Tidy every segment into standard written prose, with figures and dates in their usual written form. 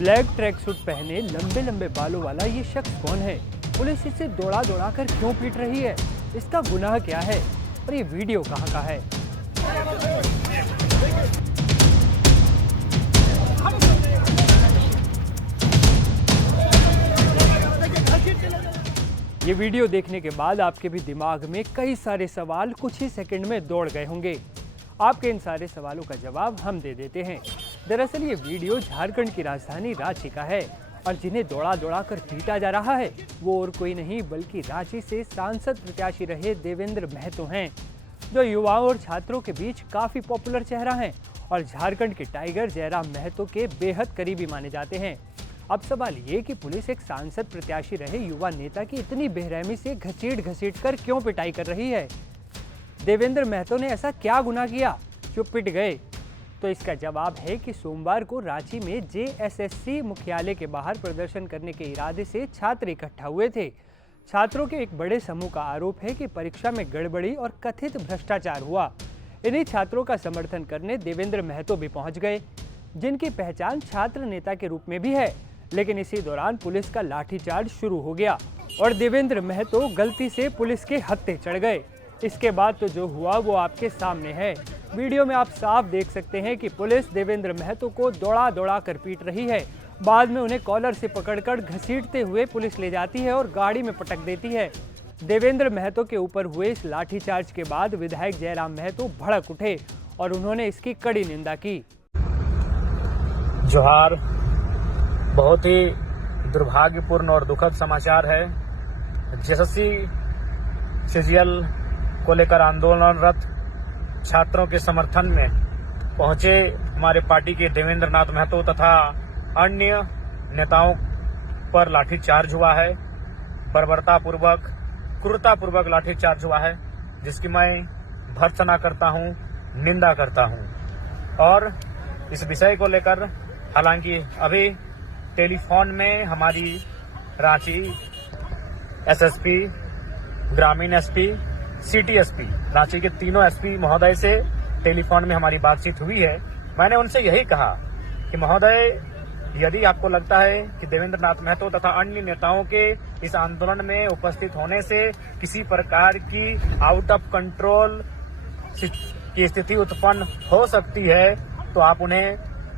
Black track suit पहने लंबे लंबे बालों वाला ये शख्स कौन है? पुलिस इसे दौड़ा दौड़ा कर क्यों पीट रही है? इसका गुनाह क्या है और ये वीडियो कहाँ का है? ये वीडियो देखने के बाद आपके भी दिमाग में कई सारे सवाल कुछ ही सेकंड में दौड़ गए होंगे। आपके इन सारे सवालों का जवाब हम दे देते हैं। दरअसल ये वीडियो झारखंड की राजधानी रांची का है और जिन्हें दौड़ा दौड़ा कर पीटा जा रहा है वो और कोई नहीं बल्कि रांची से सांसद प्रत्याशी रहे देवेंद्र महतो हैं, जो युवाओं और छात्रों के बीच काफी पॉपुलर चेहरा हैं और झारखंड के टाइगर जयराम महतो के बेहद करीबी माने जाते हैं। अब सवाल ये कि पुलिस एक सांसद प्रत्याशी रहे युवा नेता की इतनी बेरहमी से घसीट कर क्यों पिटाई कर रही है? देवेंद्र महतो ने ऐसा क्या गुनाह किया जो पिट गए? तो इसका जवाब है कि सोमवार को रांची में जेएसएससी मुख्यालय के बाहर प्रदर्शन करने के इरादे से छात्र इकट्ठा हुए थे। छात्रों के एक बड़े समूह का आरोप है कि परीक्षा में गड़बड़ी और कथित भ्रष्टाचार हुआ। इन्हीं छात्रों का समर्थन करने देवेंद्र महतो भी पहुंच गए, जिनकी पहचान छात्र नेता के रूप में भी है। लेकिन इसी दौरान पुलिस का लाठीचार्ज शुरू हो गया और देवेंद्र महतो गलती से पुलिस के हत्थे चढ़ गए। इसके बाद तो जो हुआ वो आपके सामने है। वीडियो में आप साफ देख सकते हैं कि पुलिस देवेंद्र महतो को दौड़ा दौड़ा कर पीट रही है। बाद में उन्हें कॉलर से पकड़कर घसीटते हुए पुलिस ले जाती है और गाड़ी में पटक देती है। देवेंद्र महतो के ऊपर हुए इस लाठीचार्ज के बाद विधायक जयराम महतो भड़क उठे और उन्होंने इसकी कड़ी निंदा की। जोहार, बहुत ही दुर्भाग्यपूर्ण और दुखद समाचार है। जेएसएससी सीजीएल को लेकर आंदोलनरत छात्रों के समर्थन में पहुंचे हमारे पार्टी के देवेंद्र नाथ महतो तथा अन्य नेताओं पर लाठीचार्ज हुआ है। बर्बरतापूर्वक, क्रूरतापूर्वक लाठीचार्ज हुआ है, जिसकी मैं भर्त्सना करता हूं, निंदा करता हूं। और इस विषय को लेकर हालांकि अभी टेलीफोन में हमारी रांची एसएसपी, ग्रामीण एसपी, सिटी एसपी, रांची के तीनों एसपी महोदय से टेलीफोन में हमारी बातचीत हुई है। मैंने उनसे यही कहा कि महोदय, यदि आपको लगता है कि देवेंद्र नाथ महतो तथा अन्य नेताओं के इस आंदोलन में उपस्थित होने से किसी प्रकार की आउट ऑफ कंट्रोल की स्थिति उत्पन्न हो सकती है तो आप उन्हें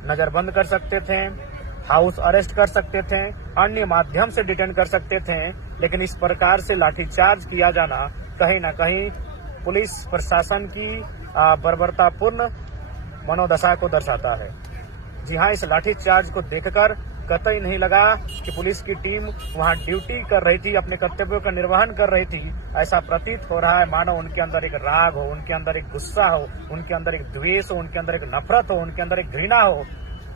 नजरबंद कर सकते थे, हाउस अरेस्ट कर सकते थे, अन्य माध्यम से डिटेन कर सकते थे। लेकिन इस प्रकार से लाठीचार्ज किया जाना कहीं न कहीं पुलिस प्रशासन की बर्बरतापूर्ण मनोदशा को दर्शाता है। जी हाँ, इस लाठीचार्ज को देखकर कतई नहीं लगा कि पुलिस की टीम वहां ड्यूटी कर रही थी, अपने कर्तव्यों का निर्वहन कर रही थी। ऐसा प्रतीत हो रहा है मानो उनके अंदर एक राग हो, उनके अंदर एक गुस्सा हो, उनके अंदर एक द्वेष हो, उनके अंदर एक नफरत हो, उनके अंदर एक घृणा हो।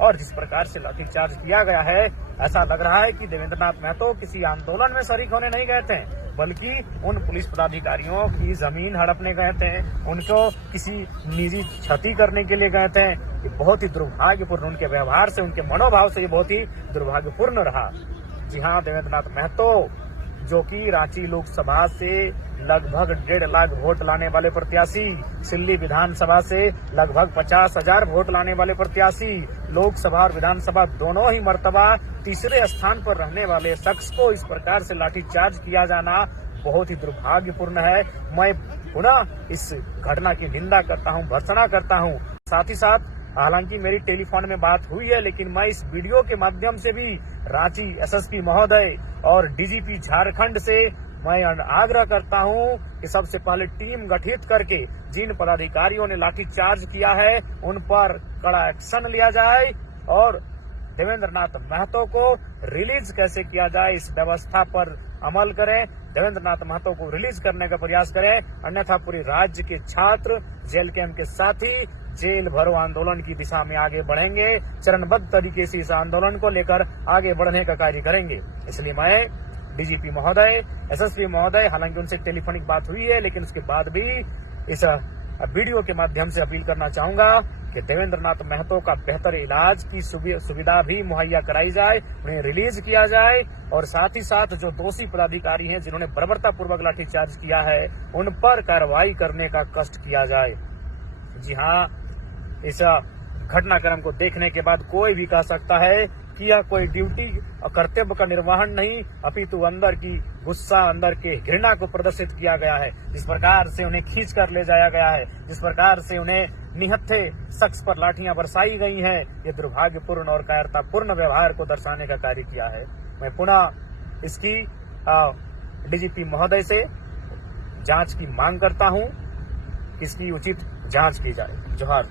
और जिस प्रकार से लाठीचार्ज किया गया है, ऐसा लग रहा है कि देवेंद्र नाथ महतो किसी आंदोलन में शरीक होने नहीं गए थे, बल्कि उन पुलिस पदाधिकारियों की जमीन हड़पने गए थे, उनको किसी निजी क्षति करने के लिए गए थे। ये बहुत ही दुर्भाग्यपूर्ण, उनके व्यवहार से, उनके मनोभाव से ये बहुत ही दुर्भाग्यपूर्ण रहा। जी हाँ, देवेंद्र नाथ महतो जो कि रांची लोकसभा से लगभग 1.5 लाख वोट लाने वाले प्रत्याशी, सिल्ली विधानसभा से लगभग 50,000 वोट लाने वाले प्रत्याशी, लोकसभा और विधानसभा दोनों ही मर्तबा तीसरे स्थान पर रहने वाले शख्स को इस प्रकार से लाठीचार्ज किया जाना बहुत ही दुर्भाग्यपूर्ण है। मैं पुनः इस घटना की निंदा करता हूं, भर्त्सना करता हूं। साथ ही साथ हालांकि मेरी टेलीफोन में बात हुई है, लेकिन मैं इस वीडियो के माध्यम से भी रांची एसएसपी महोदय और डीजीपी झारखंड से मैं आग्रह करता हूं कि सबसे पहले टीम गठित करके जिन पदाधिकारियों ने लाठीचार्ज किया है उन पर कड़ा एक्शन लिया जाए और देवेंद्र नाथ महतो को रिलीज कैसे किया जाए इस व्यवस्था पर अमल करें। देवेंद्र नाथ महतो को रिलीज करने का प्रयास करें, अन्यथा पूरे राज्य के छात्र, जेल कैंप के साथी जेल भरो आंदोलन की दिशा में आगे बढ़ेंगे। चरणबद्ध तरीके से इस आंदोलन को लेकर आगे बढ़ने का कार्य करेंगे। इसलिए मैं डीजीपी महोदय, एसएसपी महोदय, हालांकि उनसे टेलीफोनिक बात हुई है, लेकिन उसके बाद भी इस वीडियो के माध्यम से अपील करना चाहूंगा कि देवेंद्र नाथ महतो का बेहतर इलाज की सुविधा भी मुहैया कराई जाए, उन्हें रिलीज किया जाए और साथ ही साथ जो दोषी पदाधिकारी हैं जिन्होंने बर्बरतापूर्वक लाठीचार्ज किया है उन पर कार्रवाई करने का कष्ट किया जाए। जी हाँ, इस घटनाक्रम को देखने के बाद कोई भी कह सकता है किया कोई ड्यूटी और कर्तव्य का निर्वहन नहीं, अपितु अंदर की गुस्सा, अंदर के घृणा को प्रदर्शित किया गया है। जिस प्रकार से उन्हें खींच कर ले जाया गया है, जिस प्रकार से उन्हें निहत्थे शख्स पर लाठियां बरसाई गई हैं, ये दुर्भाग्यपूर्ण और कायरतापूर्ण व्यवहार को दर्शाने का कार्य किया है। मैं पुनः इसकी डीजीपी महोदय से जांच की मांग करता हूं, इसकी उचित जांच की जाए। जोहार।